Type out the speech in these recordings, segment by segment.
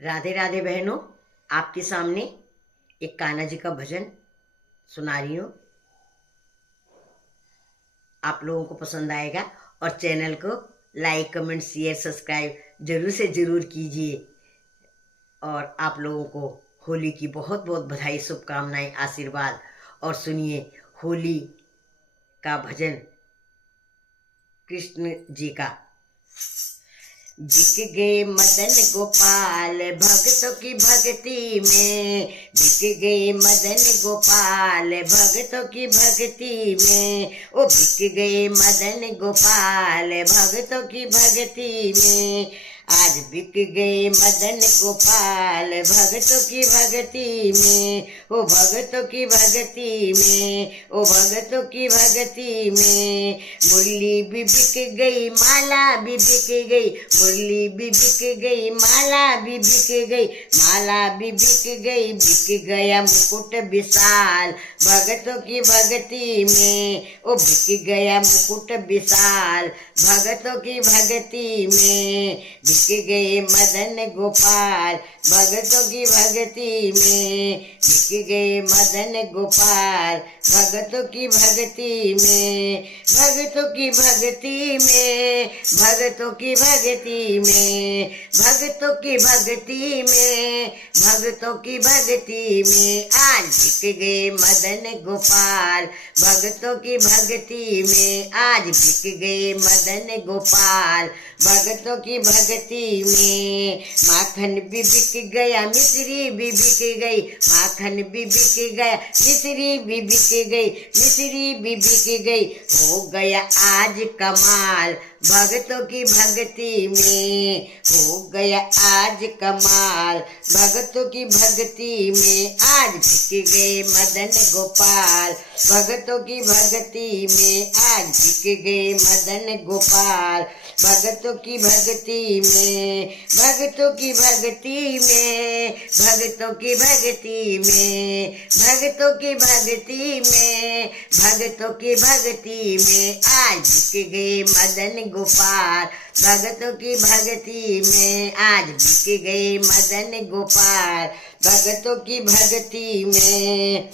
राधे राधे बहनों, आपके सामने एक कान्हा जी का भजन सुना रही हूँ। आप लोगों को पसंद आएगा और चैनल को लाइक कमेंट शेयर सब्सक्राइब जरूर से जरूर कीजिए। और आप लोगों को होली की बहुत बहुत बधाई, शुभकामनाएं, आशीर्वाद। और सुनिए होली का भजन कृष्ण जी का। बिक गए मदन गोपाल भक्तों की भक्ति में, बिक गए मदन गोपाल भक्तों की भक्ति में, ओ बिक गए मदन गोपाल भक्तों की भक्ति में। आज बिक गए मदन गोपाल भक्तों की भक्ति में, ओ भक्तों की भक्ति में, ओ भक्तों की भक्ति में। मुरली भी बिक गई, माला भी बिक गई, मुरली भी बिक गई, माला भी बिक गई, माला भी बिक गई, बिक गया मुकुट विशाल भक्तों की भक्ति में, ओ बिक गया मुकुट विशाल भक्तों की भक्ति में। बिक गए मदन गोपाल भक्तों की भक्ति में, बिक गए मदन गोपाल भक्तों की भक्ति में, भक्तों की भक्ति में, भक्तों की भक्ति में, भक्तों की भक्ति में, भक्तों की भक्ति में। आज बिक गए मदन गोपाल भक्तों की भक्ति में, आज बिक गए मदन गोपाल भक्तों की भक्ति में। माखन भी बिक गया, मिश्री भी बिक गई, माखन भी बिक गया, मिश्री भी बिक गई, मिश्री भी बिक गई। हो गया आज कमाल भक्तों की भक्ति में, हो गया आज कमाल भक्तों की भक्ति में। आज बिक गए मदन गोपाल भक्तों की भक्ति में, आज बिक गए मदन गोपाल भक्तों की भक्ति में, भक्तों की भक्ति में, भक्तों की भक्ति में, भक्तों की भक्ति में, भक्तों की भक्ति में। आज बिक गए मदन गोपाल भक्तों की भक्ति में, आज बिक गए मदन गोपाल भक्तों की भक्ति में।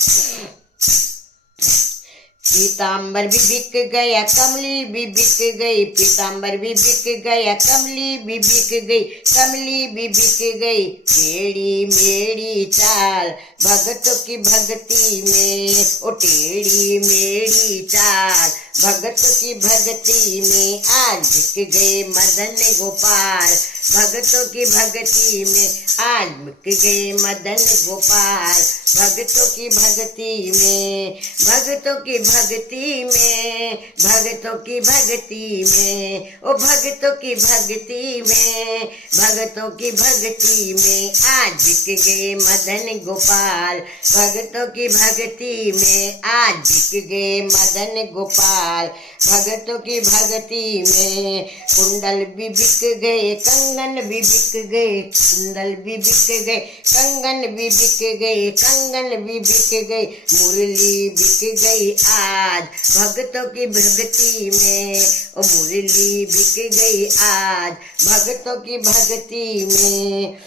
पीताम्बर भी बिक गया, कमली भी बिक गई, पीताम्बर भी बिक गया, कमली भी बिक गई, कमली भी बिक गई। टेढ़ी मेरी चाल भक्तों की भक्ति में, ओ टेढ़ी मेरी चाल भक्तों की भक्ति में। आज बिक गए मदन गोपाल भक्तों की भक्ति में, आज बिक गए मदन गोपाल भक्तों की भक्ति में, भक्तों की भक्ति में, भक्तों की भक्ति में, ओ भक्तों की भक्ति में, भक्तों की भक्ति में। आज बिक गए मदन गोपाल भक्तों की भक्ति में, आज बिक गए मदन गोपाल भक्तों की भक्ति में। कुंडल भी बिक गए, कंगन भी बिक गए, कुंडल भी बिक गए, कंगन भी बिक गए, कंगन भी बिक गए। मुरली बिक गई आज भक्तों की भक्ति में, ओ मुरली बिक गई आज भक्तों की भक्ति में।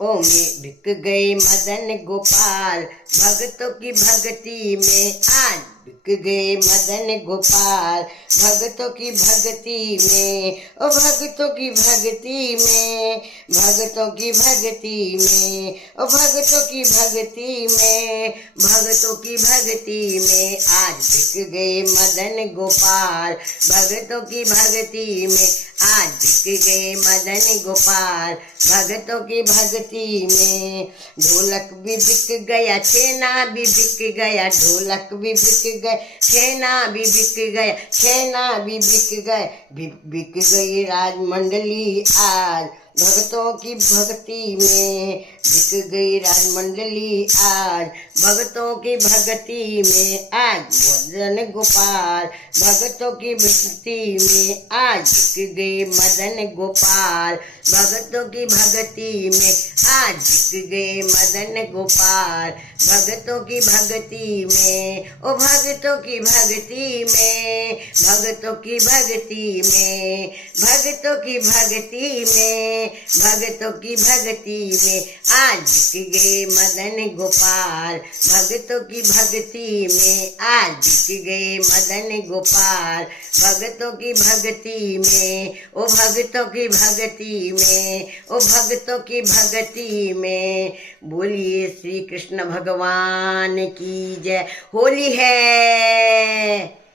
ओ में बिक गए मदन गोपाल भक्तों की भक्ति में, आज बिक गए मदन गोपाल भक्तों की भक्ति में, ओ भक्तों की भक्ति में, भक्तों की भक्ति में, ओ भक्तों की भक्ति में, भक्तों की भक्ति में। आज बिक गए मदन गोपाल भक्तों की भक्ति में, आज बिक गए मदन गोपाल भक्तों की भक्ति में। ढोलक भी बिक गया, छेना भी बिक गया, ढोलक भी बिक गया, छेना भी बिक गया, छेना भी बिक गए। बिक गई राजमंडली आज भक्तों की भक्ति में, बिक गई राजमंडली आज भक्तों की भक्ति में आज मदन गोपाल, भक्तों की भक्ति में आज बिक गए मदन गोपाल, भक्तों की भक्ति में आज बिक गए मदन गोपाल, भक्तों की भक्ति में, ओ भक्तों की भक्ति में, भक्तों की भक्ति में, भक्तों की भक्ति में, भक्तों की भक्ति में आज बिक गए मदन गोपाल, भक्तों की भक्ति में आज बिक गए मदन गोपाल, भक्तों की भक्ति में, ओ भक्तों की भक्ति में, ओ भक्तों की भक्ति में। बोलिए श्री कृष्ण भगवान की जय। होली है।